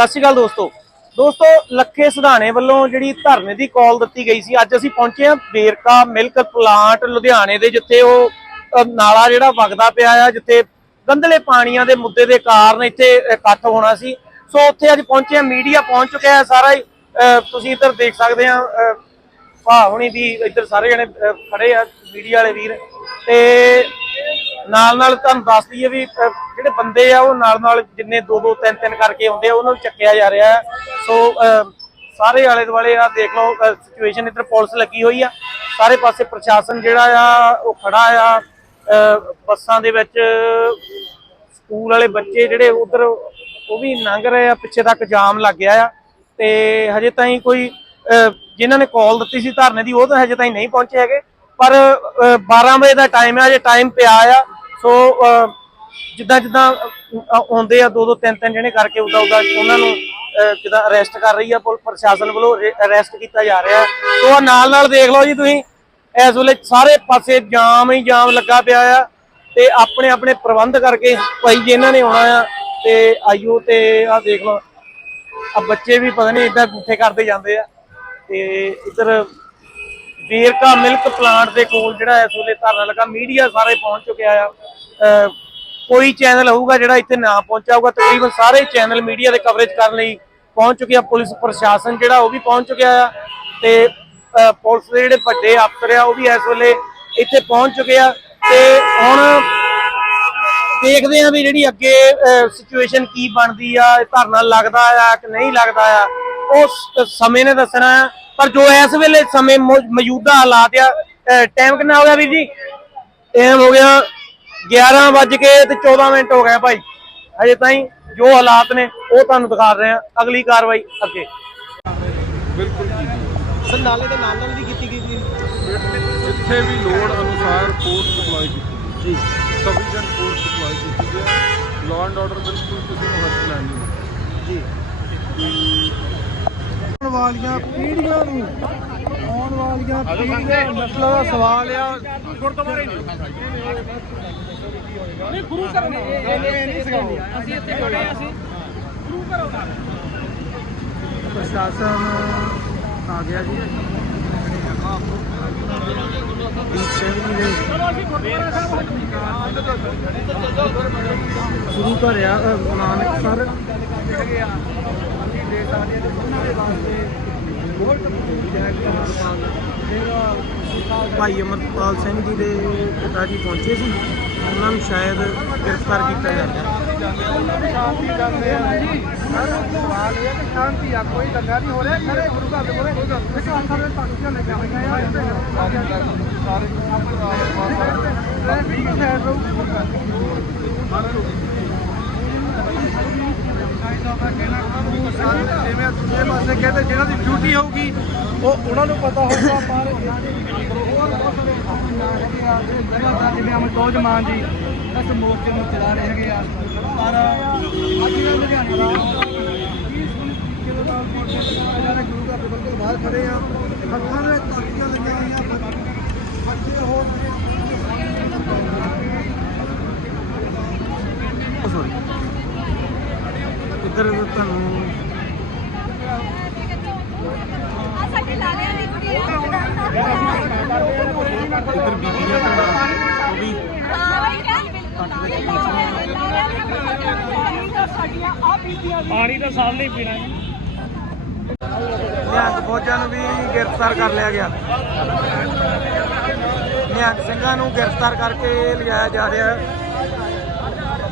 ਸਤਿ ਸ਼੍ਰੀ ਅਕਾਲ ਦੋਸਤੋ। ਦੋਸਤੋ ਲੱਖੇ ਸੁਧਾਣੇ ਵੱਲੋਂ ਜਿਹੜੀ ਧਰਨੇ ਦੀ ਕਾਲ ਦਿੱਤੀ ਗਈ ਸੀ ਅੱਜ ਅਸੀਂ ਪਹੁੰਚੇ ਹਾਂ ਵੇਰਕਾ ਮਿਲਕ ਪਲਾਂਟ ਲੁਧਿਆਣੇ ਦੇ ਜਿੱਥੇ ਉਹ ਨਾਲਾ ਜਿਹੜਾ ਵਗਦਾ ਪਿਆ ਆ ਜਿੱਥੇ ਗੰਦਲੇ ਪਾਣੀਆਂ ਦੇ ਮੁੱਦੇ ਦੇ ਕਾਰਨ ਇੱਥੇ ਇਕੱਠ ਹੋਣਾ ਸੀ। ਸੋ ਉੱਥੇ ਅੱਜ ਪਹੁੰਚੇ ਹਾਂ ਮੀਡੀਆ ਪਹੁੰਚ ਚੁੱਕਿਆ ਹੈ ਸਾਰਾ ਹੀ। ਤੁਸੀਂ ਇੱਧਰ ਦੇਖ ਸਕਦੇ ਆ ਭਾ ਹੁਣੀ ਵੀ ਇੱਧਰ ਸਾਰੇ ਜਣੇ ਅ, ਖੜੇ ਆ ਮੀਡੀਆ ਵਾਲੇ ਵੀਰ। ਤੇ ਨਾਲ ਨਾਲ ਤੁਹਾਨੂੰ ਦੱਸ ਦਈਏ ਵੀ ਜਿਹੜੇ ਬੰਦੇ ਆ ਉਹ ਨਾਲ ਨਾਲ ਜਿੰਨੇ ਦੋ ਦੋ ਤਿੰਨ ਤਿੰਨ ਕਰਕੇ ਆਉਂਦੇ ਆ ਉਹਨਾਂ ਨੂੰ ਚੱਕਿਆ ਜਾ ਰਿਹਾ ਹੈ। ਸੋ ਸਾਰੇ ਆਲੇ ਦੁਆਲੇ ਆ ਦੇਖ ਲਓ ਸਿਚੁਏਸ਼ਨ ਇੱਧਰ ਪੁਲਿਸ ਲੱਗੀ ਹੋਈ ਆ। ਸਾਰੇ ਪਾਸੇ ਪ੍ਰਸ਼ਾਸਨ ਜਿਹੜਾ ਆ ਉਹ ਖੜਾ ਆ। ਬੱਸਾਂ ਦੇ ਵਿੱਚ ਸਕੂਲ ਵਾਲੇ ਬੱਚੇ ਜਿਹੜੇ ਉਧਰ ਉਹ ਵੀ ਲੰਘ ਰਹੇ ਆ ਪਿੱਛੇ ਤੱਕ ਜਾਮ ਲੱਗ ਗਿਆ ਆ। ਤੇ ਹਜੇ ਤਾਈਂ ਕੋਈ ਅਹ, ਜਿਨ੍ਹਾਂ ਨੇ ਕਾਲ ਦਿੱਤੀ ਸੀ ਧਰਨੇ ਦੀ ਉਹ ਤਾਂ ਹਜੇ ਤਾਈਂ ਨਹੀਂ ਪਹੁੰਚੇ ਹੈਗੇ। ਪਰ ਅਹ, 12 ਵਜੇ ਦਾ ਟਾਈਮ ਹੈ ਹਜੇ ਟਾਈਮ ਪਿਆ ਆ। ਸੋ ਜਿੱਦਾਂ ਜਿੱਦਾਂ ਆਉਂਦੇ ਆ ਦੋ ਦੋ ਤਿੰਨ ਤਿੰਨ ਜਣੇ ਕਰਕੇ ਉਦਾਂ ਉਦਾਂ ਉਹਨਾਂ ਨੂੰ ਜਿੱਦਾਂ ਅਰੈਸਟ ਕਰ ਰਹੀ ਆ ਪੁਲਿਸ ਪ੍ਰਸ਼ਾਸਨ ਵੱਲੋਂ ਅਰੈਸਟ ਕੀਤਾ ਜਾ ਰਿਹਾ। ਸੋ ਆਹ ਨਾਲ ਨਾਲ ਦੇਖ ਲਓ ਜੀ ਤੁਸੀਂ, ਇਸ ਵੇਲੇ ਸਾਰੇ ਪਾਸੇ ਜਾਮ ਹੀ ਜਾਮ ਲੱਗਾ ਪਿਆ ਆ ਤੇ ਆਪਣੇ ਆਪਣੇ ਪ੍ਰਬੰਧ ਕਰਕੇ ਭਾਈ ਜਿਨ੍ਹਾਂ ਨੇ ਆਉਣਾ ਆ ਤੇ ਆਇਓ ਤੇ ਆ ਦੇਖ ਲਓ। ਆ ਬੱਚੇ ਵੀ ਪਤਾ ਨਹੀਂ ਇਦਾਂ ਗੁੱਠੇ ਕਰਦੇ ਜਾਂਦੇ ਆ ਤੇ ਇੱਧਰ ਵੇਰਕਾ ਮਿਲਕ ਪਲਾਂਟ ਦੇ ਕੋਲ ਜਿਹੜਾ ਇਸ ਵੇਲੇ ਧਰਨਾ ਲੱਗਾ। ਮੀਡੀਆ ਸਾਰੇ ਪਹੁੰਚ ਚੁੱਕਿਆ ਆ। ਕੋਈ ਚੈਨਲ ਹੋਊਗਾ ਜਿਹੜਾ ਇੱਥੇ ਨਾ ਪਹੁੰਚਿਆ ਹੋਊਗਾ। ਤਕਰੀਬਨ ਸਾਰੇ ਚੈਨਲ ਮੀਡੀਆ ਦੇ ਕਵਰੇਜ ਕਰਨ ਲਈ ਪਹੁੰਚ ਚੁੱਕਿਆ ਪੁਲਿਸ ਪ੍ਰਸ਼ਾਸਨ ਜਿਹੜਾ ਉਹ ਵੀ ਪਹੁੰਚ ਚੁੱਕਿਆ ਆ। ਤੇ ਪੁਲਿਸ ਦੇ ਜਿਹੜੇ ਵੱਡੇ ਅਫਸਰ ਆ, ਉਹ ਵੀ ਇਸ ਵੇਲੇ ਇੱਥੇ ਪਹੁੰਚ ਚੁੱਕੇ ਆ। ਤੇ ਹੁਣ ਦੇਖਦੇ ਆ ਵੀ ਜਿਹੜੀ ਅੱਗੇ ਸਿਚੁਏਸ਼ਨ ਕੀ ਬਣਦੀ ਆ ਧਰਨਾ ਲੱਗਦਾ ਆ ਕਿ ਨਹੀਂ ਲੱਗਦਾ ਆ। ਉਹ ਸਮੇਂ ਨੇ ਦੱਸਣਾ ਆ ਪਰ ਜੋ ਇਸ ਵੇਲੇ ਸਮੇਂ ਮੌਜੂਦਾ ਹਾਲਾਤ ਆ ਟਾਈਮ ਕਿੰਨਾ ਹੋ ਗਿਆ ਵੀਰ ਜੀ? ਟਾਈਮ ਹੋ ਗਿਆ 11 ਵੱਜ ਕੇ ਤੇ 14 ਮਿੰਟ ਹੋ ਗਏ ਭਾਈ। ਹਜੇ ਤਾਈਂ ਜੋ ਹਾਲਾਤ ਨੇ ਉਹ ਤੁਹਾਨੂੰ ਦਿਖਾ ਰਹੇ ਆ ਅਗਲੀ ਕਾਰਵਾਈ ਅੱਗੇ। ਬਿਲਕੁਲ ਜੀ। ਸਰ ਨਾਲੇ ਦੇ ਨਾਲ ਨਾਲ ਵੀ ਕੀਤੀ ਗਈ ਸੀ। ਜਿੱਥੇ ਵੀ ਲੋੜ ਅਨੁਸਾਰ ਫੋਰਸ ਸਪਲਾਈ ਕੀਤੀ ਜੀ। ਸਫੀਸ਼ੀਐਂਟ ਫੋਰਸ ਸਪਲਾਈ ਕੀਤੀ ਹੈ। ਲਾਅ ਐਂਡ ਆਰਡਰ ਬਿਲਕੁਲ ਕਿਸੇ ਨੂੰ ਹੱਥ ਲੈਣ ਨਹੀਂ ਜੀ ਆਉਣ ਵਾਲੀਆਂ ਪੀੜ੍ਹੀਆਂ ਨੂੰ ਆਉਣ ਵਾਲੀਆਂ ਪੀੜ੍ਹੀਆਂ ਨਸਲਾਂ ਦਾ ਸਵਾਲ ਆ। ਗੁਰਦੁਆਰੇ ਨਹੀਂ ਨਹੀਂ ਗੁਰੂ ਘਰ ਨਹੀਂ। ਅਸੀਂ ਇੱਥੇ ਖੜੇ ਆ ਅਸੀਂ ਗੁਰੂ ਘਰ ਪ੍ਰਸ਼ਾਸਨ ਆ ਗਿਆ ਜੀ। ਗੁਰੂ ਘਰ ਆ ਨਾਨਕ ਸਰ ਦੇ ਸਕਦੇ ਹਾਂ ਤੇ ਉਹਨਾਂ ਦੇ ਵਾਸਤੇ ਬਹੁਤ ਭਾਈ ਅਮਰਪਾਲ ਸਿੰਘ ਜੀ ਦੇ ਪਿਤਾ ਜੀ ਪਹੁੰਚੇ ਸੀ। ਉਹਨਾਂ ਨੂੰ ਸ਼ਾਇਦ ਗ੍ਰਿਫਤਾਰ ਕੀਤਾ ਜਾਂਦਾ ਸ਼ਾਂਤੀ ਕਰਦੇ ਆ। ਜੀ ਸਰ ਸਵਾਲ ਇਹ ਹੈ ਕਿ ਸ਼ਾਂਤੀ ਆ ਕੋਈ ਦੰਗਾ ਨਹੀਂ ਹੋ ਰਿਹਾ? ਖਰੇ ਗੁਰੂ ਘਰ ਦੇ ਕੋਲੇ ਕੋਈ ਗੱਲ ਨਹੀਂ। ਕਿਸਾਨ ਸਾਹਿਬ ਨੇ ਪਾਰਟੀਆਂ ਲੈ ਕੇ ਆਈਆਂ ਆ। ਸਾਰੇ ਟ੍ਰੈਫਿਕ ਦੀ ਸਾਈਡ ਰਹੂ ਸਾਰੇ ਜਿਵੇਂ ਦੂਜੇ ਪਾਸੇ ਕਹਿੰਦੇ ਜਿਹਨਾਂ ਦੀ ਡਿਊਟੀ ਹੋਊਗੀ ਉਹ ਉਹਨਾਂ ਨੂੰ ਪਤਾ ਹੋਊਗਾ ਪਰ ਜਿਵੇਂ ਅਮਰਜੋਤ ਮਾਨ ਜੀ ਇਸ ਮੋਰਚੇ ਨੂੰ ਚਲਾ ਰਹੇ ਹੈਗੇ ਆ ਪਰ ਅੱਜ ਦੇ ਲੁਧਿਆਣੇ ਦਾ ਕਿਲੋ ਦਾ ਜਿਹੜੇ ਗੁਰੂ ਘਰ ਦੇ ਬਿਲਕੁਲ ਬਾਹਰ ਖੜੇ ਆ ਹੱਥਾਂ ਦੇ ਤਾਕੀਆਂ ਲੱਗੀਆਂ ਹੋਈਆਂ ਬੱਚੇ ਹੋਰ ਸੌਰੀ ਇੱਧਰ ਤੁਹਾਨੂੰ ਆ ਸਾਡੇ ਲਾਲਿਆਂ ਦੀ ਕੁੜੀ ਆ ਇੱਧਰ ਬੀਬੀਆਂ ਤੁਹਾਡਾ ਉਹ ਵੀ ਹਾਂ ਬਈ ਕਿਆ ਬਿਲਕੁਲ ਲਾਲਿਆਂ ਦੀਆਂ ਸਾਡੀਆਂ ਆ ਬੀਬੀਆਂ ਪਾਣੀ ਤਾਂ ਸਾਲ ਨਹੀਂ ਪੀਣਾ ਨਿਹੰਗ ਫੌਜਾਂ ਨੂੰ ਵੀ ਗ੍ਰਿਫਤਾਰ ਕਰ ਲਿਆ ਗਿਆ। ਨਿਹੰਗ ਸਿੰਘਾਂ ਨੂੰ ਗ੍ਰਿਫਤਾਰ ਕਰਕੇ ਲਿਜਾਇਆ ਜਾ ਰਿਹਾ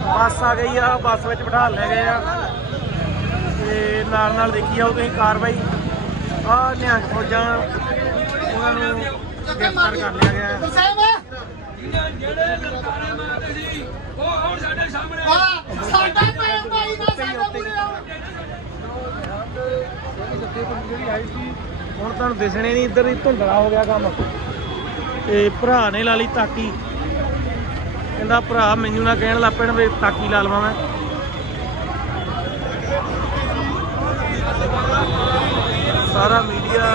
ਬੱਸ ਆ ਗਈ ਆ ਬੱਸ ਵਿੱਚ ਬਿਠਾ ਲੈ ਗਏ ਆ। ਤੇ ਨਾਲ ਨਾਲ ਦੇਖੀ ਜਾਓ ਤੁਸੀਂ ਕਾਰਵਾਈ। ਆ ਨਿਹੰਗ ਫੌਜਾਂ ਉਹਨਾਂ ਨੂੰ ਗ੍ਰਿਫਤਾਰ ਕਰ ਲਿਆ ਗਿਆ ਹੈ। ਸਾਡਾ ਪੈਰ ਭਾਈ ਦਾ ਸਾਡਾ ਪੂਰੇ ਹੁਣ ਤੁਹਾਨੂੰ ਦਿਸਣੇ ਨਹੀਂ, ਇੱਧਰ ਹੀ ਧੁੰਦਲਾ ਹੋ ਗਿਆ ਕੰਮ। ਤੇ ਭਰਾ ਨੇ ਲਾ ਲਈ ਤਾਕੀ। ਕਹਿੰਦਾ ਭਰਾ ਮੈਨੂੰ ਨਾ ਕਹਿਣ ਲੱਗ ਪੈਣ ਵੀ ਤਾਕੀ ਲਾ ਲਵਾਂ ਮੈਂ। ਸਾਰਾ ਮੀਡੀਆ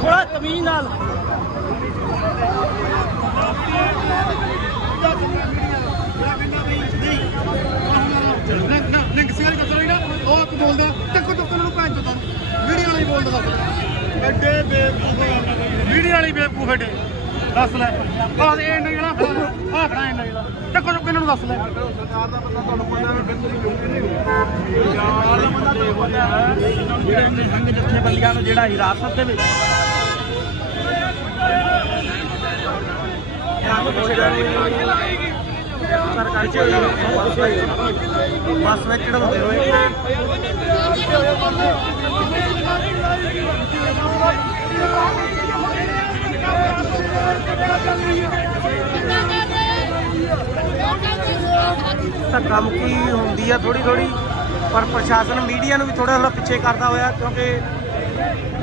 ਥੋੜਾ ਤਮੀਜ਼ ਨਾਲ। ਲਿੰਕ ਨਾ ਉਹ ਬੋਲਦਾ ਨੂੰ ਭੈਣ ਚੋਦ ਵੀਡੀਓ ਵਾਲੀ ਬੋਲਦਾ ਐਡੇ ਬੇਵਕੂਫ ਵੀਡੀਓ ਵਾਲੀ ਬੇਵਕੂਫ ਐਡੇ ਦੱਸ ਲੈ। ਆਹ ਇਹ ਨਹੀਂ ਨਾ ਇਹ ਨਹੀਂ ਚੱਕੋ ਚੱਕੋ, ਇਹਨਾਂ ਨੂੰ ਦੱਸ ਲੈ। ਸਰਕਾਰ ਦਾ ਬੰਦਾ ਤੁਹਾਨੂੰ ਪਤਾ ਵੀ ਬਿਲਕੁਲ ਜਿਹੜੇ ਸੰਘ ਜਥੇਬੰਦੀਆਂ ਨੂੰ ਜਿਹੜਾ ਹਿਰਾਸਤ ਦੇ ਵਿੱਚ ਸਰਕਾਰੀ ਬੱਸ ਵਿੱਚ ਚੜਾਉਂਦੇ ਹੋਏ ਧੱਕਾ ਮੁੱਕੀ ਹੁੰਦੀ ਆ ਥੋੜੀ ਥੋੜੀ ਪਰ ਪ੍ਰਸ਼ਾਸਨ ਮੀਡੀਆ ਨੂੰ ਵੀ ਥੋੜਾ ਥੋੜਾ ਪਿੱਛੇ ਕਰਦਾ ਹੋਇਆ, ਕਿਉਂਕਿ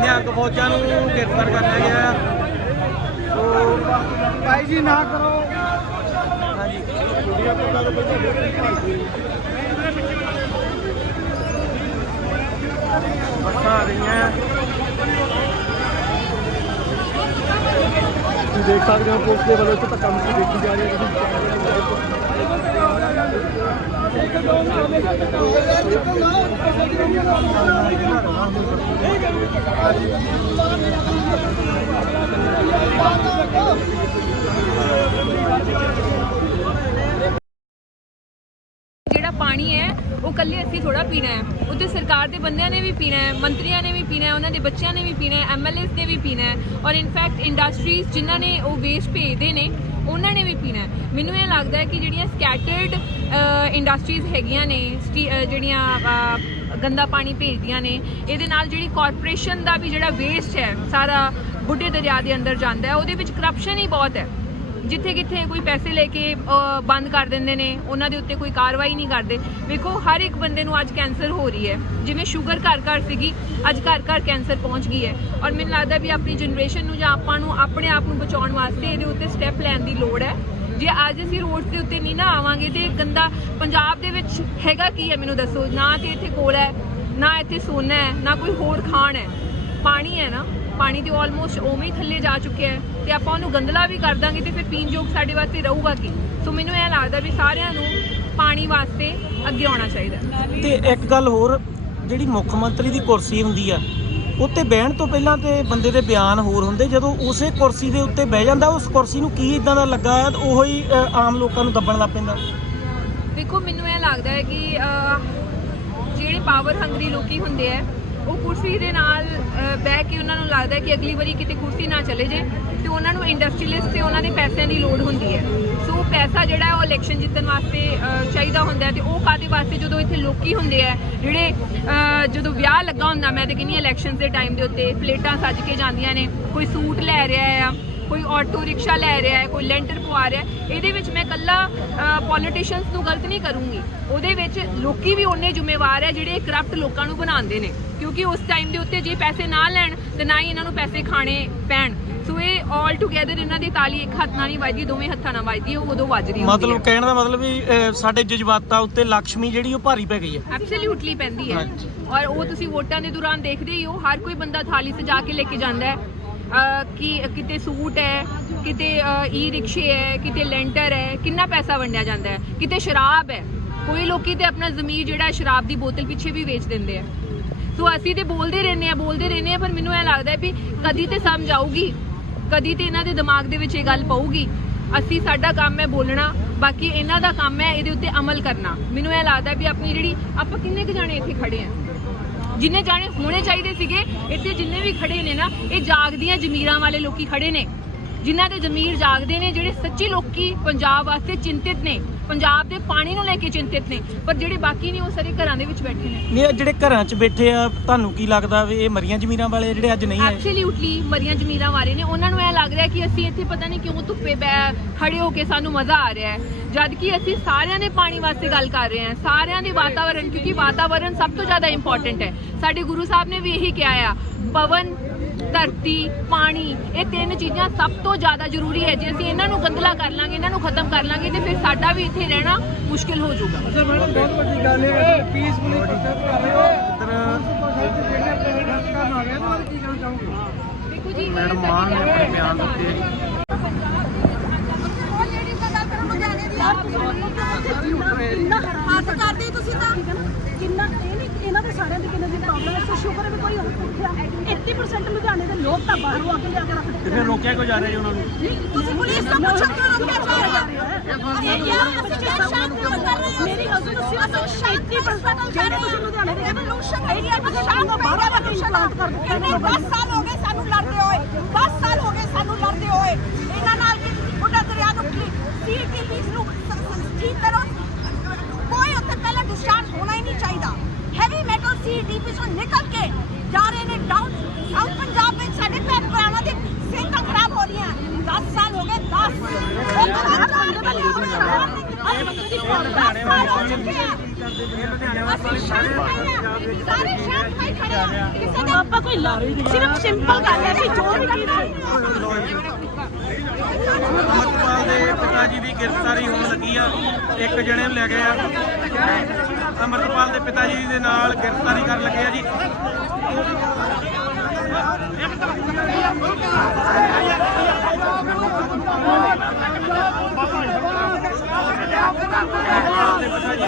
ਨਿਹੰਗ ਫੌਜਾਂ ਨੂੰ ਗ੍ਰਿਫਤਾਰ ਕਰ ਲਿਆ ਗਿਆ। ਸੋ ਭਾਈ ਜੀ, ਨਾ ਕਰੋ। ਹਾਂਜੀ। ਬੱਸਾਂ ਆ ਰਹੀਆਂ। ਤੁਸੀਂ ਦੇਖ ਸਕਦੇ ਹੋ ਪੁਲਿਸ ਦੇ ਵੱਲੋਂ ਇੱਥੇ ਧੱਕਾ ਮੁੱਕੀ ਦੇਖੀ ਜਾ ਰਹੀ ਹੈ। ਜਿਹੜਾ ਪਾਣੀ ਹੈ ਉਹ ਕੱਲੇ ਅਸੀਂ ਥੋੜਾ ਪੀਣਾ ਹੈ। ਉੱਤੇ ਸਰਕਾਰ ਦੇ ਬੰਦਿਆਂ ਨੇ ਵੀ ਪੀਣਾ ਹੈ, ਮੰਤਰੀਆਂ ਨੇ ਵੀ ਪੀਣਾ ਹੈ, ਉਹਨਾਂ ਦੇ ਬੱਚਿਆਂ ਨੇ ਵੀ ਪੀਣਾ ਹੈ ਐਮਐਲਏਸ ਨੇ ਵੀ ਪੀਣਾ ਹੈ ਔਰ ਇਨਫੈਕਟ ਇੰਡਸਟਰੀਜ਼ ਜਿਨ੍ਹਾਂ ਨੇ ਉਹ ਵੇਸਟ ਭੇਜਦੇ ਨੇ, ਉਹਨਾਂ ਨੇ ਵੀ ਪੀਣਾ ਮੈਨੂੰ ਇਹ ਲੱਗਦਾ ਹੈ ਕਿ ਜਿਹੜੀਆਂ ਸਕੈਟਰਡ ਇੰਡਸਟਰੀਜ਼ ਹੈਗੀਆਂ ਨੇ, ਸਟੀ- ਜਿਹੜੀਆਂ ਗੰਦਾ ਪਾਣੀ ਭੇਜਦੀਆਂ ਨੇ, ਇਹਦੇ ਨਾਲ ਜਿਹੜੀ ਕਾਰਪੋਰੇਸ਼ਨ ਦਾ ਵੀ ਜਿਹੜਾ ਵੇਸਟ ਹੈ, ਸਾਰਾ ਬੁੱਢੇ ਦਰਿਆ ਦੇ ਅੰਦਰ ਜਾਂਦਾ ਹੈ, ਉਹਦੇ ਵਿੱਚ ਕਰਪਸ਼ਨ ਹੀ ਬਹੁਤ ਹੈ। ਜਿੱਥੇ ਕਿੱਥੇ ਕੋਈ ਪੈਸੇ ਲੈ ਕੇ ਬੰਦ ਕਰ ਦਿੰਦੇ ਨੇ, ਉਹਨਾਂ ਦੇ ਉੱਤੇ ਕੋਈ ਕਾਰਵਾਈ ਨਹੀਂ ਕਰਦੇ। ਵੇਖੋ, ਹਰ ਇੱਕ ਬੰਦੇ ਨੂੰ ਅੱਜ ਕੈਂਸਰ ਹੋ ਰਹੀ ਹੈ। ਜਿਵੇਂ ਸ਼ੂਗਰ ਘਰ ਘਰ ਸੀਗੀ, ਅੱਜ ਘਰ ਘਰ ਕੈਂਸਰ ਪਹੁੰਚ ਗਈ ਹੈ। ਔਰ ਮੈਨੂੰ ਲੱਗਦਾ ਵੀ ਆਪਣੀ ਜਨਰੇਸ਼ਨ ਨੂੰ ਜਾਂ ਆਪਾਂ ਨੂੰ ਆਪਣੇ ਆਪ ਨੂੰ ਬਚਾਉਣ ਵਾਸਤੇ ਇਹਦੇ ਉੱਤੇ ਸਟੈਪ ਲੈਣ ਦੀ ਲੋੜ ਹੈ। ਜੇ ਅੱਜ ਅਸੀਂ ਰੋਡ ਦੇ ਉੱਤੇ ਨਹੀਂ ਨਾ ਆਵਾਂਗੇ ਤੇ ਗੰਦਾ ਪੰਜਾਬ ਦੇ ਵਿੱਚ ਹੈਗਾ ਕੀ ਹੈ ਮੈਨੂੰ ਦੱਸੋ? ਨਾ ਤੇ ਇੱਥੇ ਕੋਲ ਹੈ, ਨਾ ਇੱਥੇ ਸੋਨਾ ਹੈ, ਨਾ ਕੋਈ ਹੋਰ ਖਾਣ ਹੈ। ਪਾਣੀ ਹੈ ਨਾ। ਪਾਣੀ ਤੇ ਆਲਮੋਸਟ ਉਵੇਂ ਹੀ ਥੱਲੇ ਜਾ ਚੁੱਕਿਆ ਹੈ ਤੇ ਆਪਾਂ ਉਹਨੂੰ ਗੰਦਲਾ ਵੀ ਕਰ ਦਾਂਗੇ ਤੇ ਫਿਰ ਪੀਣ ਯੋਗ ਸਾਡੇ ਵਾਸਤੇ ਰਹੂਗਾ ਕੀ ਸੋ ਮੈਨੂੰ ਇਹ ਲੱਗਦਾ ਵੀ ਸਾਰਿਆਂ ਨੂੰ ਪਾਣੀ ਵਾਸਤੇ ਅੱਗੇ ਆਉਣਾ ਚਾਹੀਦਾ। ਤੇ ਇੱਕ ਗੱਲ ਹੋਰ ਜਿਹੜੀ ਮੁੱਖ ਮੰਤਰੀ ਦੀ ਕੁਰਸੀ ਹੁੰਦੀ ਆ ਉੱਤੇ ਬਹਿਣ ਤੋਂ ਪਹਿਲਾਂ ਤੇ ਬੰਦੇ ਦੇ ਬਿਆਨ ਹੋਰ ਹੁੰਦੇ ਜਦੋਂ ਉਸੇ ਕੁਰਸੀ ਦੇ ਉੱਤੇ ਬਹਿ ਜਾਂਦਾ ਉਸ ਕੁਰਸੀ ਨੂੰ ਕੀ ਇਦਾਂ ਦਾ ਲੱਗਾ ਹੈ ਉਹੋ ਹੀ ਆਮ ਲੋਕਾਂ ਨੂੰ ਦੱਬਣ ਲੱਗ ਪੈਂਦਾ ਦੇਖੋ ਮੈਨੂੰ ਇਹ ਲੱਗਦਾ ਹੈ ਕਿ ਜਿਹੜੇ ਪਾਵਰ ਹੰਗਰੀ ਲੋਕੀ ਹੁੰਦੇ ਆ ਉਹ ਕੁਰਸੀ ਦੇ ਨਾਲ ਬਹਿ ਕੇ ਉਹਨਾਂ ਨੂੰ ਲੱਗਦਾ ਕਿ ਅਗਲੀ ਵਾਰੀ ਕਿਤੇ ਕੁਰਸੀ ਨਾ ਚਲੇ ਜੇ ਤੇ ਉਹਨਾਂ ਨੂੰ ਇੰਡਸਟਰੀਅਲਿਸਟ ਤੇ ਉਹਨਾਂ ਦੇ ਪੈਸਿਆਂ ਦੀ ਲੋੜ ਹੁੰਦੀ ਹੈ। ਸੋ ਪੈਸਾ ਜਿਹੜਾ ਹੈ ਉਹ ਇਲੈਕਸ਼ਨ ਜਿੱਤਣ ਵਾਸਤੇ ਚਾਹੀਦਾ ਹੁੰਦਾ ਹੈ ਤੇ ਉਹ ਕਾਦੇ ਵਾਸਤੇ? ਜਦੋਂ ਇੱਥੇ ਲੋਕੀ ਹੁੰਦੇ ਆ ਜਿਹੜੇ ਜਦੋਂ ਵਿਆਹ ਲੱਗਾ ਹੁੰਦਾ, ਮੈਂ ਤੇ ਕਹਿੰਦੀ ਇਲੈਕਸ਼ਨ ਦੇ ਟਾਈਮ ਦੇ ਉੱਤੇ, ਪਲੇਟਾਂ ਸੱਜ ਕੇ ਜਾਂਦੀਆਂ ਨੇ, ਕੋਈ ਸੂਟ ਲੈ ਰਿਹਾ ਆ ਕੋਈ ਆਟੋ ਰਿਕਸ਼ਾ ਲੈ ਰਿਹਾ ਹੈ ਕੋਈ ਲੈਂਟਰ ਪਵਾ ਰਿਹਾ ਹੈ ਇਹਦੇ ਵਿੱਚ ਮੈਂ ਕੱਲਾ ਪੋਲੀਟੀਸ਼ੀਅਨਸ ਨੂੰ ਗਲਤ ਨਹੀਂ ਕਰੂੰਗੀ। ਉਹਦੇ ਵਿੱਚ ਲੋਕੀ ਵੀ ਉਹਨੇ ਜ਼ਿੰਮੇਵਾਰ ਹੈ ਜਿਹੜੇ ਕਰਪਟ ਲੋਕਾਂ ਨੂੰ ਬਣਾਉਂਦੇ ਨੇ। ਕਿਉਂਕਿ ਉਸ ਟਾਈਮ ਦੇ ਉੱਤੇ ਜੇ ਪੈਸੇ ਨਾ ਲੈਣ ਤੇ ਨਾ ਹੀ ਇਹਨਾਂ ਨੂੰ ਪੈਸੇ ਖਾਣੇ ਪੈਣ। ਸੋ ਇਹ ਆਲ ਟੁਗੇਦਰ ਇਹਨਾਂ ਦੀ ਤਾਲੀ ਇੱਕ ਹੱਥ ਨਾਲ ਨਹੀਂ ਵੱਜਦੀ ਦੋਵੇਂ ਹੱਥਾਂ ਨਾਲ ਵੱਜਦੀ ਹੈ ਉਹ ਉਦੋਂ ਵੱਜਦੀ ਹੁੰਦੀ ਮਤਲਬ ਕਹਿਣ ਦਾ ਮਤਲਬ ਵੀ ਸਾਡੇ ਜਜ਼ਬਾਤਾਂ ਉੱਤੇ ਲక్ష్ਮੀ ਜਿਹੜੀ ਉਹ ਭਾਰੀ ਪੈ ਗਈ ਹੈ। ਐਬਸੋਲੂਟਲੀ ਪੈਂਦੀ ਹੈ। ਔਰ ਉਹ ਤੁਸੀਂ ਵੋਟਾਂ ਦੇ ਦੌਰਾਨ ਦੇਖਦੇ ਹੀ ਹੋ ਹਰ ਕੋਈ ਬੰਦਾ ਥਾਲੀ ਸਜਾ ਕੇ ਲੈ ਕੇ ਜਾਂਦਾ ਹੈ। ਕਿ ਕਿਤੇ ਸੂਟ ਹੈ, ਕਿਤੇ ਈ ਰਿਕਸ਼ੇ ਹੈ, ਕਿਤੇ ਲੈਂਟਰ ਹੈ, ਕਿੰਨਾ ਪੈਸਾ ਵੰਡਿਆ ਜਾਂਦਾ ਹੈ, ਕਿਤੇ ਸ਼ਰਾਬ ਹੈ। ਕੋਈ ਲੋਕੀ ਤੇ ਆਪਣਾ ਜ਼ਮੀਰ ਜਿਹੜਾ ਸ਼ਰਾਬ ਦੀ ਬੋਤਲ ਪਿੱਛੇ ਵੀ ਵੇਚ ਦਿੰਦੇ ਆ। ਸੋ ਅਸੀਂ ਤੇ ਬੋਲਦੇ ਰਹਿੰਦੇ ਆ, ਬੋਲਦੇ ਰਹਿੰਦੇ ਆ, ਪਰ ਮੈਨੂੰ ਇਹ ਲੱਗਦਾ ਵੀ ਕਦੀ ਤੇ ਸਮਝ ਆਊਗੀ ਕਦੀ ਤੇ ਇਹਨਾਂ ਦੇ ਦਿਮਾਗ ਦੇ ਵਿੱਚ ਇਹ ਗੱਲ ਪਊਗੀ, ਅਸੀਂ ਸਾਡਾ ਕੰਮ ਹੈ ਬੋਲਣਾ, ਬਾਕੀ ਇਹਨਾਂ ਦਾ ਕੰਮ ਹੈ ਇਹਦੇ ਉੱਤੇ ਅਮਲ ਕਰਨਾ। ਮੈਨੂੰ ਇਹ ਲੱਗਦਾ ਵੀ ਆਪਣੀ ਜਿਹੜੀ, ਆਪਾਂ ਕਿੰਨੇ ਕੁ ਜਾਣੇ ਇੱਥੇ ਖੜੇ ਆ? ਜਿੰਨੇ ਜਾਣੇ ਹੋਣੇ ਚਾਹੀਦੇ ਸੀਗੇ, ਇੱਥੇ ਜਿੰਨੇ ਵੀ ਖੜੇ ਨੇ ਨਾ, ਇਹ ਜਾਗਦੀਆਂ ਜ਼ਮੀਰਾਂ ਵਾਲੇ ਲੋਕੀ ਖੜੇ ਨੇ। ਜਿਨ੍ਹਾਂ ਦੇ ਜ਼ਮੀਰ ਜਾਗਦੇ ਨੇ, ਜਿਹੜੇ ਸੱਚੀ ਲੋਕੀ ਪੰਜਾਬ ਵਾਸਤੇ ਚਿੰਤਿਤ ਨੇ। ਪੰਜਾਬ ਦੇ ਪਾਣੀ ਨੂੰ ਲੈ ਕੇ ਚਿੰਤਿਤ ਨੇ ਪਰ ਜਿਹੜੇ ਬਾਕੀ ਨੇ ਉਹ ਸਾਰੇ ਘਰਾਂ ਦੇ ਵਿੱਚ ਬੈਠੇ ਨੇ। ਨਹੀਂ ਇਹ ਜਿਹੜੇ ਘਰਾਂ 'ਚ ਬੈਠੇ ਆ ਤੁਹਾਨੂੰ ਕੀ ਲੱਗਦਾ ਵੀ ਇਹ ਮਰੀਆਂ ਜ਼ਮੀਰਾਂ ਵਾਲੇ ਜਿਹੜੇ ਅੱਜ ਨਹੀਂ ਆਏ? ਐਬਸੋਲੂਟਲੀ ਮਰੀਆਂ ਜ਼ਮੀਰਾਂ ਵਾਲੇ ਨੇ। ਉਹਨਾਂ ਨੂੰ ਇਹ ਲੱਗ ਰਿਹਾ ਕਿ ਅਸੀਂ ਇੱਥੇ ਪਤਾ ਨਹੀਂ ਕਿਉਂ ਧੁੱਪੇ ਬੈ ਖੜੇ ਹੋ ਕੇ ਸਾਨੂੰ ਮਜ਼ਾ ਆ ਰਿਹਾ ਹੈ। ਜਦ ਕਿ ਅਸੀਂ ਸਾਰਿਆਂ ਦੇ ਪਾਣੀ ਵਾਸਤੇ ਗੱਲ ਕਰ ਰਹੇ ਹਾਂ ਸਾਰਿਆਂ ਦੇ ਵਾਤਾਵਰਣ ਕਿਉਂਕਿ ਵਾਤਾਵਰਣ ਸਭ ਤੋਂ ਜ਼ਿਆਦਾ ਇੰਪੋਰਟੈਂਟ ਹੈ। ਸਾਡੇ ਗੁਰੂ ਸਾਹਿਬ ਨੇ ਵੀ ਇਹੀ ਕਿਹਾ ਆ ਪਵਨ ਧਰਤੀ ਪਾਣੀ ਇਹ ਤਿੰਨ ਚੀਜ਼ਾਂ ਸਭ ਤੋਂ ਜ਼ਿਆਦਾ ਜ਼ਰੂਰੀ ਹੈ। ਜੇ ਅਸੀਂ ਇਹਨਾਂ ਨੂੰ ਗੰਦਲਾ ਕਰ ਲਾਂਗੇ ਇਹਨਾਂ ਨੂੰ ਖਤਮ ਕਰ ਲਾਂਗੇ ਤੇ ਫਿਰ ਸਾਡਾ ਵੀ ਇੱਥੇ ਰਹਿਣਾ ਮੁਸ਼ਕਿਲ ਹੋ ਜਾਊਗਾ। ਮੈਡਮ ਬਹੁਤ ਵੱਡੀ ਗੱਲ ਹੈ ਪੀਸਫੁਲੀ ਪ੍ਰੋਟੈਸਟ ਕਰ ਰਹੇ ਹੋ। ਦੇਖੋ ਜੀ ਇਹ ਮੈਡਮ ਮਾਨ ਨੇ ਆਪਣੇ ਗੱਲ ਹੈ। ਬਿਆਨ ਦਿੱਤੇ ਆ ਜੀ। ਕਿੰਨਾ ਹੱਥ ਕਰਦੇ ਤੁਸੀਂ ਤਾਂ? ਕਿੰਨਾ ਇਹ ਨਹੀਂ ਇਹਨਾਂ ਦੇ ਸਾਰਿਆਂ ਦੀ ਕਿੰਨੇ ਦੀ ਪ੍ਰੋਬਲਮ ਹੈ ਸੋ ਸ਼ੁਕਰ ਹੈ ਵੀ ਕੋਈ ਉੱਠਿਆ। 80% ਲੁਧਿਆਣੇ ਦੇ ਲੋਕ ਤਾਂ ਬਾਹਰੋਂ ਆ ਕੇ ਲਿਆ ਕੇ ਰੱਖਦੇ ਫਿਰ ਰੋਕਿਆ ਕਿਉਂ ਜਾ ਰਿਹਾ ਜੀ ਉਹਨਾਂ ਨੂੰ? ਤੁਸੀਂ ਪੁਲਿਸ ਤੋਂ ਪੁੱਛੋ ਕਿਉਂ ਰੋਕਿਆ ਜਾ ਰਿਹਾ ਇਹ ਕਰ ਮੇਰੀ ਗੱਲ ਸੁਣੋ ਸਿਰਫ 80% ਜਿਹੜੇ ਤੁਸੀਂ ਲੁਧਿਆਣੇ ਦੇ ਐਵੋਲੂਸ਼ਨ ਏਰੀਆ ਵਿੱਚ ਸ਼ਾਂਤ ਤੋਂ ਬਾਹਰ ਆ ਕੇ ਇਨਕਲਾਬ ਕਰ ਕਿੰਨੇ 10 ਸਾਲ ਹੋ ਗਏ ਸਾਨੂੰ ਲੜਦੇ ਹੋਏ 10 ਸਾਲ ਹੋ ਗਏ ਸਾਨੂੰ ਲੜਦੇ ਹੋਏ। ਇਹਨਾਂ ਨਾਲ ਕਿ ਬੁੱਢਾ ਦਰਿਆ ਨੂੰ ਸੀਟੀਪੀਸ ਨੂੰ ਸ- ਸ- ਠੀਕ ਕਰੋ। ਕੋਈ ਉੱਥੇ ਪਹਿਲਾਂ ਡਿਸਚਾਰਜ ਹੋਣਾ ਹੀ ਨਹੀਂ ਚਾਹੀਦਾ। ਹੈਵੀ ਮੈਟਲ ਸੀਟੀਪੀ ਤੋਂ ਨਿਕਲ ਕੇ ਜਾ ਰਹੇ ਨੇ ਡਾਊਨ ਸਾਊਥ ਪੰਜਾਬ ਵਿੱਚ ਸਾਡੇ ਭੈਣ ਭਰਾਵਾਂ ਦੀ ਸਿਹਤਾਂ ਖਰਾਬ ਹੋ ਰਹੀਆਂ। 10 ਸਾਲ ਹੋ ਗਏ 10 ਉਹ ਤੋਂ ਬਾਅਦ ਚਾਰ ਬੰਦੇ ਹੋ ਗਏ ਦਸ ਸਾਲ ਹੋ। ਚੁੱਕੇ ਆ। ਅਸੀਂ ਸ਼ਾਂਤ ਖੜੇ ਆ। ਸਾਰੇ ਸ਼ਾਂਤ ਭਾਈ ਖੜੇ ਆ। ਕਿਸੇ ਦੇ ਆਪਾਂ ਕੋਈ ਲਾ ਸਿਰਫ ਸਿੰਪਲ ਗੱਲ ਹੈ ਕਿ ਜੋ ਵੀ ਕੀਤਾ ਅਮਰਪਾਲ ਦੇ ਪਿਤਾ ਜੀ ਦੀ ਗ੍ਰਿਫਤਾਰੀ ਹੋਣ ਲੱਗੀ ਆ। ਇੱਕ ਜਣੇ ਨੂੰ ਲੈ ਗਏ ਆ। ਅਮਰਪਾਲ ਦੇ ਪਿਤਾ ਜੀ ਦੇ ਨਾਲ ਗ੍ਰਿਫਤਾਰੀ ਕਰਨ ਲੱਗੇ ਆ ਜੀ। ਅਮਰਪਾਲ ਦੇ ਪਿਤਾ ਜੀ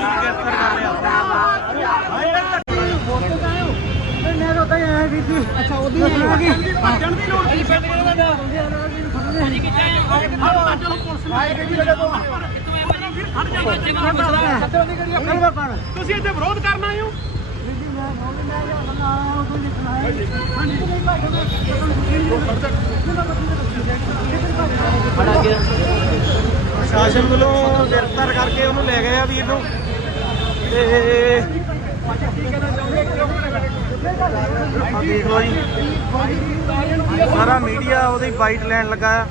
ਦੀ ਗ੍ਰਿਫਤਾਰੀ ਕਰ ਲਿਆ ਤੁਸੀਂ ਇੱਥੇ ਵਿਰੋਧ ਕਰਨ ਆਏ ਹੋ? ਪ੍ਰਸ਼ਾਸਨ ਵੱਲੋਂ ਗ੍ਰਿਫਤਾਰ ਕਰਕੇ ਉਹਨੂੰ ਲੈ ਗਏ ਆ ਵੀਰ ਨੂੰ। ਤੇ ਆਹ ਦੇਖ ਲਓ ਜੀ। ਸਾਰਾ ਮੀਡੀਆ ਉਹਦੀ ਬਾਈਟ ਲੈਣ ਲੱਗਾ ਆ।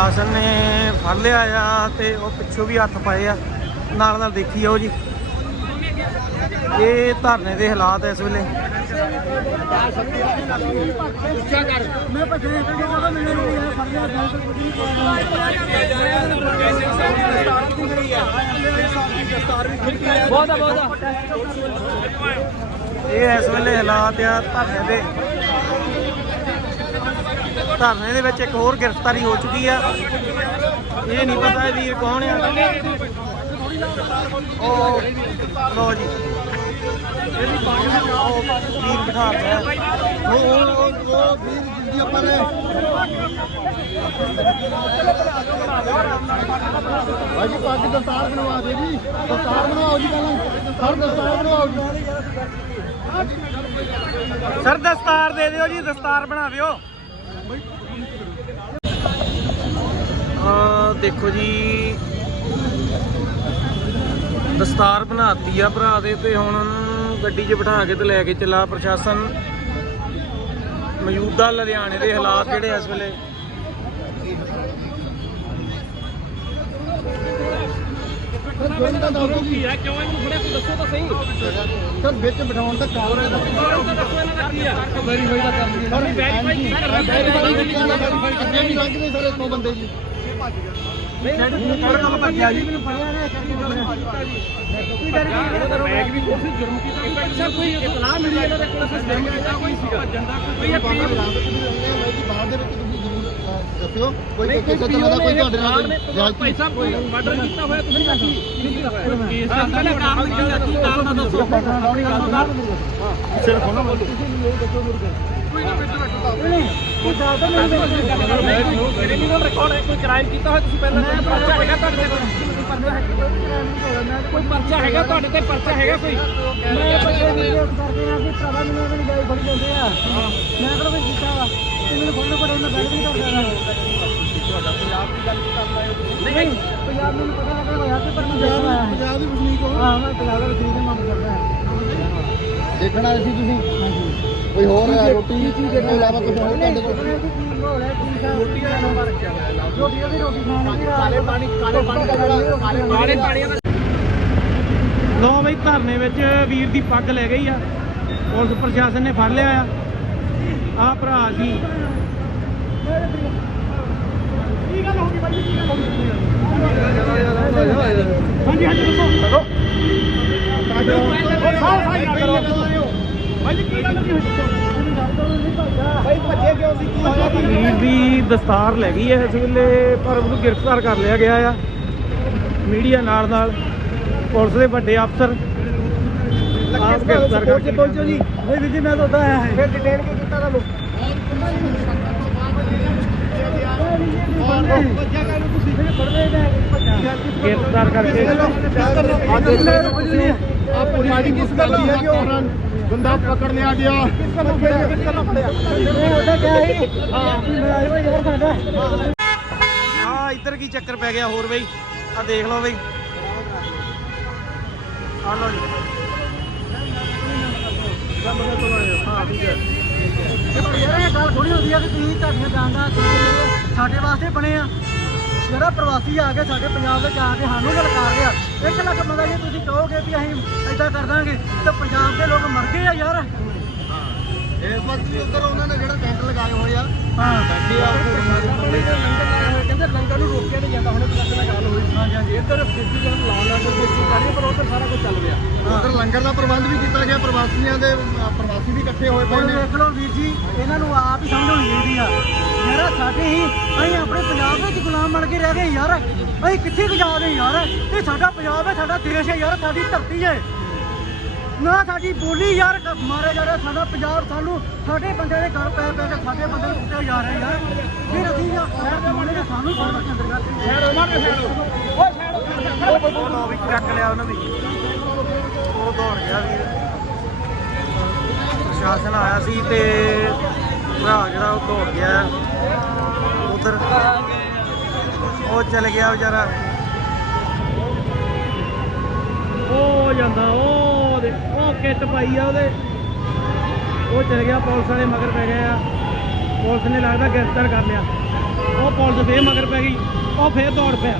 ਪ੍ਰਸ਼ਾਸਨ ਨੇ ਫੜ ਲਿਆ ਆ ਤੇ ਉਹ ਪਿੱਛੋਂ ਵੀ ਹੱਥ ਪਾਏ ਆ। ਨਾਲ ਨਾਲ ਦੇਖੀ ਜਾਓ ਜੀ। ਇਹ ਧਰਨੇ ਦੇ ਹਾਲਾਤ ਇਸ ਵੇਲੇ। ਇਹ ਇਸ ਵੇਲੇ ਹਾਲਾਤ ਆ ਧਰਨੇ ਦੇ। ਧਰਨੇ ਦੇ ਵਿੱਚ ਇੱਕ ਹੋਰ ਗ੍ਰਿਫਤਾਰੀ ਹੋ ਚੁੱਕੀ ਆ। ਇਹ ਨਹੀਂ ਪਤਾ ਇਹ ਵੀਰ ਕੌਣ ਆ। ਉਹ ਲੋ ਜੀ। ਇਹਦੀ ਬਾਗ ਉਹ ਵੀਰ ਬਿਠਾ ਰਿਹਾ ਉਹ ਉਹ ਉਹ ਵੀਰ ਜਿੰਦੀ ਆਪਾਂ ਨੇ। ਭਾਜੀ ਪੱਗ ਦਸਤਾਰ ਬਣਵਾ ਦੇ ਜੀ। ਦਸਤਾਰ ਬਣਵਾਓ ਜੀ ਪਹਿਲਾਂ। ਸਰ ਦਸਤਾਰ ਬਣਵਾਓ ਜੀ। ਸਰ ਦਸਤਾਰ ਦੇ ਦਿਓ ਜੀ ਦਸਤਾਰ ਬਣਾ ਦਿਓ ਆ ਦੇਖੋ ਜੀ। ਦਸਤਾਰ ਬਣਾਤੀ ਆ ਭਰਾ ਦੇ ਤੇ ਹੁਣ ਗੱਡੀ 'ਚ ਬਿਠਾ ਕੇ ਤੇ ਲੈ ਕੇ ਚੱਲਾ ਪ੍ਰਸ਼ਾਸਨ। ਮੌਜੂਦਾ ਲੁਧਿਆਣੇ ਦੇ ਹਾਲਾਤ ਜਿਹੜੇ ਇਸ ਵੇਲੇ ਜੁਰਮ ਦਾ ਦੱਸੋ ਕੀ ਹੈ ਕਿਉਂ ਇਹਨੂੰ ਫੜਿਆ ਕੋਈ ਦੱਸੋ ਤਾਂ ਸਹੀ। ਸਰ ਵਿੱਚ ਬਿਠਾਉਣ ਦਾ ਕਾਰਨ ਹੈ ਜੁਰਮ ਦਾ ਦੱਸੋ ਇਹਨਾਂ ਦਾ ਕੀ ਹੈ। ਵੈਰੀਫਾਈ ਦਾ ਕੰਮ ਸਰ ਵੈਰੀਫਾਈ ਕੀ ਕਰ ਰਹੇ ਵੈਰੀਫਾਈ ਕੀ ਕਰ ਰਹੇ ਕਿੰਨੇ ਵੀ ਲੰਘਦੇ ਸਰ ਇੱਥੋਂ ਬੰਦੇ ਜੀ। ਬੈਗ ਵੀ ਕੋਈ ਜੁਰਮ ਕੀਤਾ ਸਰ ਕੋਈ ਇਤਲਾਹ ਮਿਲੀ ਇਹਨਾਂ ਦੇ ਕੋਈ ਬੈਗ ਜਾਂ ਕੋਈ ਸੀਗਾ ਜੰਦਾ ਕੋਈ ਅਪੀਲ ਬਾਹਰ ਦੇ ਵਿੱਚ ਦੱਸਿਓ ਕੋਈ ਕਿਸੇ ਤਰ੍ਹਾਂ ਦਾ ਕੋਈ ਤੁਹਾਡੇ ਨਾਲ ਕੋਈ ਪੈਸਾ ਕੋਈ ਮਰਡਰ ਕੀਤਾ ਹੋਇਆ ਤੁਸੀਂ ਨਹੀਂ ਕੀਤਾ ਹੋਇਆ ਕੇਸ ਦਾ ਪਹਿਲੇ ਕਾਰਨ ਕੀ ਹੈ? ਕੀ ਕਾਰਨ ਦੱਸੋ। ਸਿਰਫ ਉਹਨਾਂ ਬੋਲੋ ਕੋਈ ਕ੍ਰਾਈਮ ਕੀਤਾ ਹੋਇਆ ਤੁਸੀਂ ਪਹਿਲਾਂ ਕੋਈ ਪਰਚਾ ਹੈਗਾ ਤੁਹਾਡੇ ਤੇ ਕੋਈ ਪਰਚਾ ਹੈਗਾ ਤੁਹਾਡੇ ਤੇ ਪਰਚਾ ਹੈਗਾ ਕੋਈ ਮੈਂ ਬੱਚੇ ਵੀਡੀਓ ਕਰਦੇ ਆ ਕਿ ਭਰਾਵਾ ਮੈਨੂੰ ਇਹਨਾਂ ਗਾਈ ਫੜੀ ਜਾਂਦੇ ਆ ਮੈਂ ਕਿਹੜਾ ਵੀ ਕੀਤਾ ਵਾ ਮੈਨੂੰ ਫੋਨ ਕੋਲ ਉਹਨਾਂ ਗੱਲ ਵੀ ਨਹੀਂ ਕਰਦਾ ਤੁਹਾਡਾ ਪੰਜਾਬ ਦੀ ਗੱਲ ਕਰਦਾ ਨਹੀਂ ਪੰਜਾਬ ਮੈਨੂੰ ਪਤਾ ਲੱਗਾ ਹੋਇਆ ਤੇ ਪਰ ਮੈਂ ਪੰਜਾਬ ਦੀ ਵਸਨੀਕ ਹੋ ਹਾਂ ਮੈਂ ਪੰਜਾਬ ਦਾ ਵਕੀਲ ਦਾ ਕੰਮ ਕਰਦਾ ਦੇਖਣਾ ਸੀ ਤੁਸੀਂ? ਕੋਈ ਹੋਰ ਰੋਟੀ? ਚੀਜ਼ ਦੇ ਇਲਾਵਾ ਕੁਝ ਹੋਰ ਤੁਹਾਡੇ ਕੋਲ? ਰੋਟੀ ਦਾ ਨੰਬਰ ਰੱਖਿਆ ਹੋਇਆ ਰੋਟੀ ਦੀ ਰੋਟੀ ਖਾਣੀ ਕਾਲੇ ਪਾਣੀ ਕਾਲੇ ਪਾਣੀ ਦਾ ਕਾਲੇ ਕਾਲੇ ਪਾਣੀ ਲੋ ਬਈ ਧਰਨੇ ਵਿੱਚ ਵੀਰ ਦੀ ਪੱਗ ਲੈ ਗਈ ਆ। ਪੁਲਿਸ ਪ੍ਰਸ਼ਾਸਨ ਨੇ ਫੜ ਲਿਆ ਆ। ਆ ਭਰਾ ਜੀ। ਹਾਂਜੀ ਹਾਂਜੀ ਦੱਸੋ। ਸਾਹ ਸਾਹ ਨਾ ਕਰੋ। ਵੀਰ ਦੀ ਦਸਤਾਰ ਲੈ ਗਈ ਹੈ ਇਸ ਵੇਲੇ ਪਰ ਉਹਨੂੰ ਗ੍ਰਿਫਤਾਰ ਕਰ ਲਿਆ ਗਿਆ ਆ। ਮੀਡੀਆ ਨਾਲ ਨਾਲ ਪੁਲਿਸ ਦੇ ਵੱਡੇ ਅਫਸਰ ਆਪ ਗ੍ਰਿਫਤਾਰ ਕਰਕੇ ਪਹੁੰਚੋ ਜੀ। ਨਹੀਂ ਵੀਰ ਜੀ ਮੈਂ ਤਾਂ ਉਦਾਂ ਆਇਆ ਹੈ। ਫਿਰ ਕੀ ਕੀਤਾ ਤੁਹਾਨੂੰ? ਗ੍ਰਿਫਤਾਰ ਕਰਕੇ ਬੰਦਾ ਪਕੜ ਲਿਆ ਗਿਆ। ਕਿਸ ਇੱਧਰ ਕੀ ਚੱਕਰ ਪੈ ਗਿਆ ਹੋਰ ਬਈ? ਆ ਦੇਖ ਲਓ ਬਈ। ਆ ਲਓ ਜੀ। ਹਾਂ ਠੀਕ ਹੈ ਯਾਰ ਇਹ ਗੱਲ ਥੋੜੀ ਹੁੰਦੀ ਆ ਕਿ ਤੁਸੀਂ ਤੁਹਾਡੀਆਂ ਜਾਣਦਾ ਸਾਡੇ ਵਾਸਤੇ ਬਣੇ ਆ। ਜਿਹੜਾ ਪ੍ਰਵਾਸੀ ਆ ਕੇ ਸਾਡੇ ਪੰਜਾਬ ਵਿੱਚ ਆ ਕੇ ਸਾਨੂੰ ਲਲਕਾਰ ਰਿਹਾ। ਇੱਕ ਲੱਖ ਬੰਦਾ ਜੇ ਤੁਸੀਂ ਕਹੋਗੇ ਵੀ ਅਸੀਂ ਏਦਾਂ ਕਰ ਦਾਂਗੇ ਤਾਂ ਪੰਜਾਬ ਦੇ ਲੋਕ ਮਰ ਗਏ ਆ ਯਾਰ। ਇਸ ਵਕਤ ਵੀ ਉੱਧਰ ਉਹਨਾਂ ਨੇ ਜਿਹੜਾ ਟੈਂਟ ਲਗਾਏ ਹੋਏ ਆ। ਹਾਂ। ਬੈਠੇ ਆ ਕਹਿੰਦੇ ਲੰਗਰ ਨੂੰ ਰੋਕਿਆ ਨਹੀਂ ਜਾਂਦਾ ਹੁਣ ਤੱਕ ਨਾਲ ਗੱਲ ਹੋਈ ਹਾਂਜੀ ਹਾਂਜੀ। ਇੱਧਰ ਫਿਜ਼ੀ ਜਨ ਲਾਉਣ ਲੱਗ ਕੇ ਕੋਸ਼ਿਸ਼ ਕਰ ਪਰ ਉੱਧਰ ਸਾਰਾ ਕੁਝ ਚੱਲ ਰਿਹਾ। ਉੱਧਰ ਲੰਗਰ ਦਾ ਪ੍ਰਬੰਧ ਵੀ ਕੀਤਾ ਗਿਆ ਪ੍ਰਵਾਸੀਆਂ ਦੇ ਪ੍ਰਵਾਸੀ ਵੀ ਇਕੱਠੇ ਹੋਏ ਪਏ ਨੇ। ਦੇਖ ਲਓ ਸਾਡੇ ਹੀ। ਅਸੀਂ ਆਪਣੇ ਪੰਜਾਬ ਵਿੱਚ ਗੁਲਾਮ ਬਣ ਕੇ ਰਹਿ ਗਏ ਯਾਰ। ਅਸੀਂ ਕਿੱਥੇ ਗੁਜ਼ਾਰ ਰਹੇ ਯਾਰ? ਇਹ ਸਾਡਾ ਪੰਜਾਬ ਹੈ ਸਾਡਾ ਦੇਸ਼ ਹੈ ਯਾਰ ਸਾਡੀ ਧਰਤੀ ਹੈ। ਨਾ ਸਾਡੀ ਬੋਲੀ ਯਾਰ ਮਾਰਿਆ ਜਾ ਰਿਹਾ ਸਾਡਾ ਪੰਜਾਬ ਸਾਨੂੰ ਸਾਡੇ ਬੰਦੇ ਦੇ ਘਰ ਪੈ ਪੈ ਕੇ ਸਾਡੇ ਬੰਦੇ ਨੂੰ ਕੁੱਟਿਆ ਜਾ ਰਿਹਾ ਯਾਰ। ਫਿਰ ਅਸੀਂ ਯਾਰ ਸ਼ਹਿਰ ਦੇ ਨੇ ਸਾਨੂੰ ਫੜ ਕੇ ਅੰਦਰ ਕਰਦੇ ਸ਼ਹਿਰ ਉਹਨਾਂ ਦੇ ਸ਼ਹਿਰ ਉਹ ਲੋ ਵੀ ਚੱਕ ਲਿਆ ਉਹਨਾਂ ਵੀ ਉਹ ਦੌੜ ਗਿਆ ਵੀਰ ਪ੍ਰਸ਼ਾਸਨ ਆਇਆ ਸੀ ਤੇ ਭਰਾ ਜਿਹੜਾ ਉਹ ਦੌੜ ਗਿਆ। ਉਧਰ। ਉਹ ਚਲ ਗਿਆ ਵਿਚਾਰਾ। ਉਹ ਜਾਂਦਾ, ਉਹ ਦੇ, ਉਹ ਕਿੱਟ ਪਾਈ ਆ ਉਹਦੇ। ਉਹ ਚਲ ਗਿਆ ਪੁਲਿਸ ਵਾਲੇ, ਮਗਰ ਪੈ ਗਏ ਆ। ਪੁਲਿਸ ਨੇ ਲੱਗਦਾ ਗ੍ਰਿਫਤਾਰ ਕਰ ਲਿਆ। ਉਹ ਪੁਲਿਸ ਫੇਰ ਮਗਰ ਪੈ ਗਈ। ਉਹ ਫੇਰ ਦੌੜ ਪਿਆ।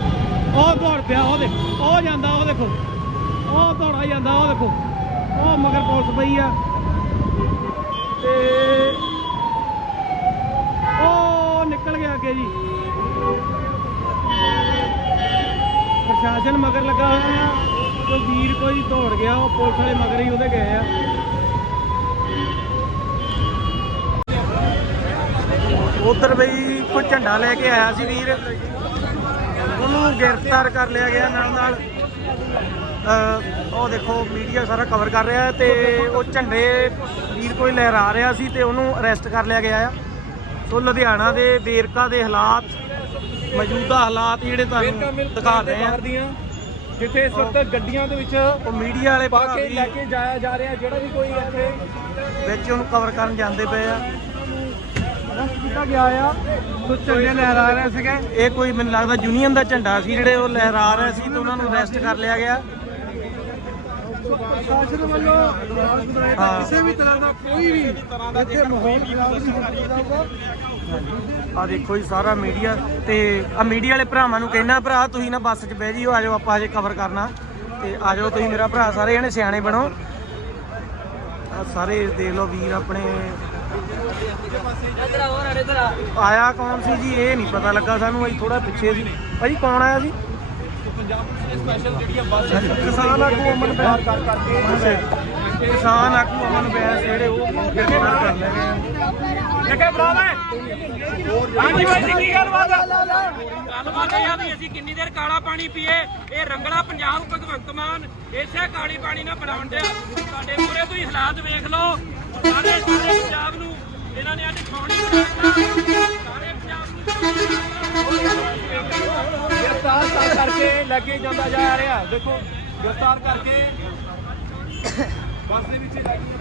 ਉਹ ਦੌੜ ਪਿਆ ਉਹ ਦੇ ਉਹ ਜਾਂਦਾ ਉਹ ਦੇਖੋ। ਉਹ ਦੌੜਾ ਜਾਂਦਾ ਉਹ ਦੇਖੋ। ਉਹ ਮਗਰ ਪੁਲਿਸ ਪਈ ਆ। ਤੇ ਉਹ ਨਿਕਲ ਗਿਆ ਅੱਗੇ ਜੀ। ਪ੍ਰਸ਼ਾਸਨ ਮਗਰ ਲੱਗਾ ਹੋਇਆ ਆ। ਜੋ ਵੀਰ ਕੋਈ ਦੌੜ ਗਿਆ, ਉਹ ਪੁਲਿਸ ਵਾਲੇ ਮਗਰ ਹੀ ਉਹਦੇ ਗਏ ਆ। ਉਧਰ ਬਈ ਕੋਈ ਝੰਡਾ ਲੈ ਕੇ ਆਇਆ ਸੀ ਵੀਰ। ਉਹਨੂੰ ਗ੍ਰਿਫਤਾਰ ਕਰ ਲਿਆ ਗਿਆ ਨਾਲ ਨਾਲ। ਉਹ ਦੇਖੋ, ਮੀਡੀਆ ਸਾਰਾ ਕਵਰ ਕਰ ਰਿਹਾ ਤੇ ਉਹ ਝੰਡੇ ਵੀਰ ਕੋਈ ਲਹਿਰਾ ਰਿਹਾ ਸੀ ਤੇ ਉਹਨੂੰ ਅਰੈਸਟ ਕਰ ਲਿਆ ਗਿਆ ਆ। ਸੋ ਲੁਧਿਆਣਾ ਦੇ ਵੇਰਕਾ ਦੇ ਹਾਲਾਤ ਮੌਜੂਦਾ ਹਾਲਾਤ ਜਿਹੜੇ ਤੁਹਾਨੂੰ ਦਿਖਾ ਰਹੇ ਆ ਜਿੱਥੇ ਇਸ ਵਕਤ ਗੱਡੀਆਂ ਦੇ ਵਿੱਚ ਉਹ ਮੀਡੀਆ ਵਾਲੇ ਪਾ ਕੇ ਲੈ ਕੇ ਜਾਇਆ ਜਾ ਰਿਹਾ ਜਿਹੜਾ ਵੀ ਕੋਈ ਇੱਥੇ ਵਿੱਚ ਉਹਨੂੰ ਕਵਰ ਕਰਨ ਜਾਂਦੇ ਪਏ ਆ। ਅਰੈਸਟ ਕੀਤਾ ਗਿਆ ਆ। ਕੁਝ ਝੰਡੇ ਲਹਿਰਾ ਰਹੇ ਸੀਗੇ। ਇਹ ਕੋਈ ਮੈਨੂੰ ਲੱਗਦਾ ਯੂਨੀਅਨ ਦਾ ਝੰਡਾ ਸੀ ਜਿਹੜੇ ਉਹ ਲਹਿਰਾ ਰਹੇ ਸੀ ਤੇ ਉਹਨਾਂ ਨੂੰ ਅਰੈਸਟ ਕਰ ਲਿਆ ਗਿਆ। ਪ੍ਰਸ਼ਾਸਨ ਵੱਲੋਂ ਹਾਂ। ਕਿਸੇ ਵੀ ਤਰ੍ਹਾਂ ਦਾ ਕੋਈ ਵੀ ਇੱਥੇ ਮਾਹੌਲ ਆ ਦੇਖੋ ਜੀ ਸਾਰਾ ਮੀਡੀਆ ਤੇ ਆ ਮੀਡੀਆ ਵਾਲੇ ਭਰਾਵਾਂ ਨੂੰ ਕਹਿਣਾ ਭਰਾ ਤੁਸੀਂ ਨਾ ਬੱਸ 'ਚ ਬਹਿ ਜਿਓ, ਆਜੋ ਆਪਾਂ ਹਜੇ ਕਵਰ ਕਰਨਾ ਤੇ ਆਜੋ ਤੁਸੀਂ ਮੇਰਾ ਭਰਾ ਸਾਰੇ ਜਣੇ ਸਿਆਣੇ ਬਣੋ। ਆ ਸਾਰੇ ਦੇਖ ਲਓ ਵੀਰ ਆਪਣੇ। ਆਇਆ ਕੌਣ ਸੀ ਜੀ? ਇਹ ਨਹੀਂ ਪਤਾ ਲੱਗਾ ਸਾਨੂੰ, ਅਸੀਂ ਥੋੜਾ ਪਿੱਛੇ ਸੀ। ਭਾਜੀ ਕੌਣ ਆਇਆ ਸੀ? ਕਿਸਾਨ ਆਗੂ ਅਮਨ ਬਿਆਸ ਕਰ ਕਰਕੇ ਕਿਸਾਨ ਆਗੂ ਅਮਨ ਬਿਆਸ ਜਿਹੜੇ ਉਹ ਗ੍ਰਿਫਤਾਰ ਕਰ ਲਏ ਗਏ ਜੱਗੇ ਬਰਾਦ ਹੈ ਹਾਂਜੀ ਬਾਈ ਜੀ ਕੀ ਗੱਲਬਾਤ ਆ? ਗੱਲਬਾਤ ਇਹ ਆ ਵੀ ਅਸੀਂ ਕਿੰਨੀ ਦੇਰ ਕਾਲਾ ਪਾਣੀ ਪੀਏ ਇਹ ਰੰਗਲਾ ਪੰਜਾਬ ਭਗਵੰਤ ਮਾਨ ਇਸੇ ਕਾਲੀ ਪਾਣੀ ਨਾਲ ਬਣਾਉਣ ਦੇ ਸਾਡੇ ਮੂਰੇ ਤੁਸੀਂ ਹਾਲਾਤ ਵੇਖ ਲਓ। ਸਾਰੇ ਸਾਰੇ ਪੰਜਾਬ ਨੂੰ ਇਹਨਾਂ ਨੇ ਅੱਜ ਛਾਉਣੀ ਬਣਾਤਾ ਸਾਰੇ ਪੰਜਾਬ ਨੂੰ ਗ੍ਰਿਫਤਾਰ ਤਾਂ ਕਰਕੇ ਲੱਗੇ ਜਾਂਦਾ ਜਾ ਰਿਹਾ। ਦੇਖੋ ਗ੍ਰਿਫਤਾਰ ਕਰਕੇ ਬੱਸ ਦੇ ਵਿੱਚ ਲੱਗੇ।